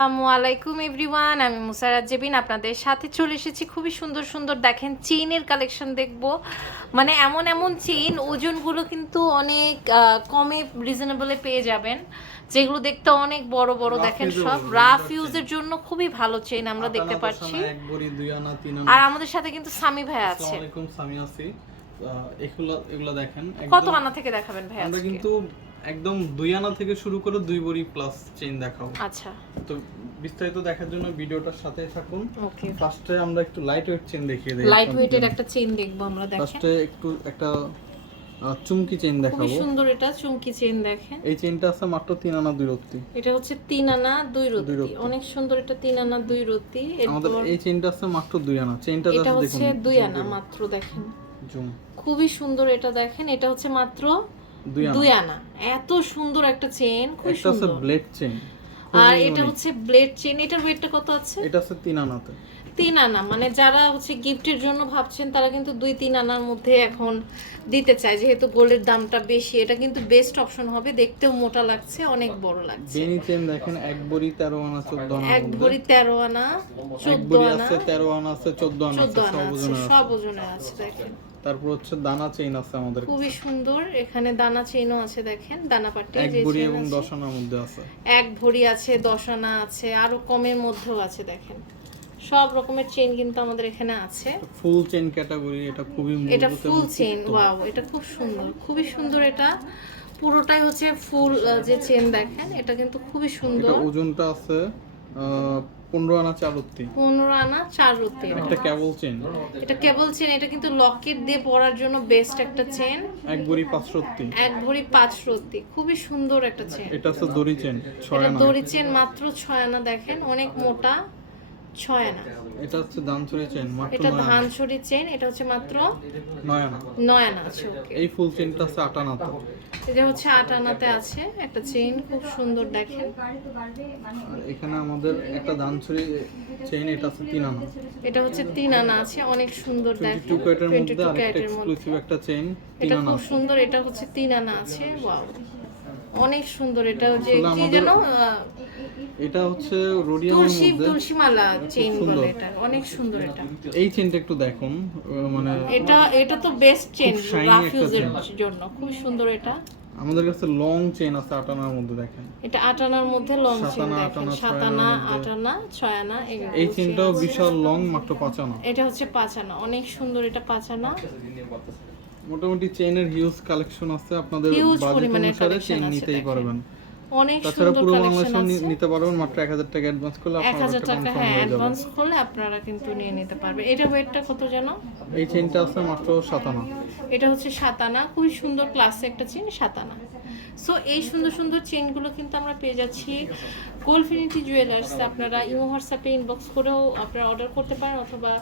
আসসালামু আলাইকুম এভরিওয়ান আমি মুসারাত জেবিন আপনাদের সাথে চলে এসেছি। খুবই সুন্দর সুন্দর দেখেন চেইনের কালেকশন দেখব। মানে এমন এমন চেইন ওজনগুলো কিন্তু অনেক কমে রিজনেবলে পেয়ে যাবেন যেগুলো দেখতে অনেক বড় বড় দেখেন সব। রাফ ইউজের জন্য খুবই ভালো চেইন আমরা দেখতে পাচ্ছি। আর আমাদের সাথে কিন্তু সামি ভাই আছে। সামি এগুলা এগুলা দেখেন কত আনা থেকে দেখাবেন ভাই আমরা কিন্তু একদম দুই আনা থেকে শুরু করে দুই বড়ি প্লাস চেইন দেখাবো। আচ্ছা। তো বিস্তারিত দেখার জন্য ভিডিওটার সাথে থাকুন। ওকে। ফার্স্টে আমরা একটু লাইট ওয়েট চেইন দেখিয়ে দিই। লাইট ওয়েটের একটা চেইন দেখব আমরা দেখেন। ফার্স্টে একটু একটা চুমকি চেইন খুবই দেখাবো। সুন্দর এটা চুমকি চেইন দেখেন। এই চেইনটা আছে মাত্র তিন আনা দুই রত্তি। এটা হচ্ছে তিন আনা দুই রতি রতি। অনেক সুন্দর এটা তিন আনা দুই রতি আমাদের এই চেইনটা আছে মাত্র দুই আনা। চেইনটা এটা হচ্ছে দেখুন। দুই আনা মাত্র দেখেন। জুম খুবই সুন্দর এটা দেখেন। এটা হচ্ছে মাত্র দুই আনা। দুই আনা। এত সুন্দর একটা চেন খুব একটা আছে সুন্দর। ব্লেড চেইন আর এটা হচ্ছে ব্লেড চেন এটার ওয়েটটা কত আছে? এটা আছে তিন আনাতে। তিন আনা মানে যারা হচ্ছে গিফটের জন্য ভাবছেন তারা কিন্তু দুই তিন আনার মধ্যে এখন দিতে চায় যেহেতু গোল্ডের দামটা বেশি এটা কিন্তু বেস্ট অপশন হবে দেখতেও মোটা লাগছে অনেক বড় লাগছে। বেনি চেন দেখেন এক বড়ি তেরো আনা চোদ্দ আনা এক ভরি তেরো আনা এক চোদ্দ বড়ি আনা। আছে তেরো আনা আছে চোদ্দ আনা আছে সব ওজনের আছে দেখেন। তারপর হচ্ছে দানা চেইন আছে আমাদের খুবই সুন্দর এখানে দানা চেইনও আছে দেখেন দানা পাটে এক চেইন এবং আছে। মধ্যে আছে। এক ভরি আছে দশ আনা আছে আরও কমের মধ্যেও আছে দেখেন। সব রকমের চেইন কিন্তু আমাদের এখানে আছে। ফুল চেইন ক্যাটাগরি এটা খুবই এটা ফুল চেইন ওয়াও এটা খুব সুন্দর খুবই সুন্দর এটা। পুরোটাই হচ্ছে ফুল যে চেইন দেখেন এটা কিন্তু খুবই সুন্দর। ওজনটা আছে আহ, পনেরো আনা চারত্তি পনেরো আনা চার রতি একটা কেবল চেন এটা কেবল চেন এটা কিন্তু লকেট দিয়ে পরার জন্য বেস্ট একটা চেন এক ভরি পাঁচ সত্যি এক ভরি পাঁচ রত্তি খুবই সুন্দর একটা চেন এটা আছে দড়ি চেন ছয় আনা। দড়ি চেন মাত্র ছয় আনা দেখেন অনেক মোটা। ছয় আনা। এটা হচ্ছে দানচুরি চেন মাত্র এটা নয় আনা। ধান ছড়ি চেন এটা হচ্ছে মাত্র নয় আনা। নয় আনা আছে ওকে এই ফুল চেনটা আছে আট আনাতে এটা হচ্ছে আট আনাতে আছে একটা চেইন খুব সুন্দর দেখেন। এখানে আমাদের একটা দানচুরি চেইন এটা আছে তিন আনা। এটা হচ্ছে তিন আনা আছে অনেক সুন্দর দেখেন। টু ক্যারেটের মধ্যে আরেকটা এক্সক্লুসিভ একটা চেইন তিন এটা আনা। খুব সুন্দর এটা হচ্ছে তিন আনা আছে ওয়াও অনেক সুন্দর এটা যে কি যেন এটা হচ্ছে রোডিয়ামের মধ্যে। তুলসী মালা চেইন বলে এটা অনেক সুন্দর এটা। এই চেনটা একটু দেখুন মানে এটা এটা তো বেস্ট চেন খুব shiny রাফ একটা ইউজের chain। জন্য খুব সুন্দর এটা। আমাদের কাছে লং চেন আছে আটানার মধ্যে দেখেন। এটা আট আনার মধ্যে লং আট দেখেন আনা, সাত ছয় আনা আট আনা ছয় আনা এগুলো এই চেনটাও বিশাল লং মাত্র পাঁচ আনা এটা হচ্ছে পাঁচ আনা অনেক সুন্দর এটা পাঁচ আনা মোটামুটি চেইনের হিউজ কালেকশন আছে আপনাদের বাজেট অনুসারে চেইন নিতেই পারবেন। অনেক সুন্দর পুরো আছে। নিতে পারবেন মাত্র এক হাজার টাকা অ্যাডভান্স করলে আপনারা 1000 টাকা হ্যাঁ অ্যাডভান্স করলে আপনারা কিন্তু নিয়ে নিতে পারবেন এটা ওয়েটটা কত যেন? এই চেইনটা আছে মাত্র 7 আনা এটা হচ্ছে 7 আনা খুব সুন্দর ক্লাসে একটা চেন সাতানা। সো এই সুন্দর সুন্দর চেনগুলো কিন্তু আমরা পেয়ে যাচ্ছি। গোলফিনিটি জুয়েলার্স আপনারা ইমো হোয়াটসঅ্যাপে ইনবক্স করেও আপনারা অর্ডার করতে পারেন অথবা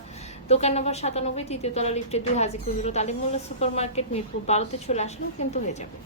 দোকান নম্বর সাতানব্বই তৃতীয়তলা লিফটে দুই হাজি কুজুরো তালিমুল্লা সুপার মার্কেট মিরপুর বারোতে চলে আসলেও কিন্তু হয়ে যাবে।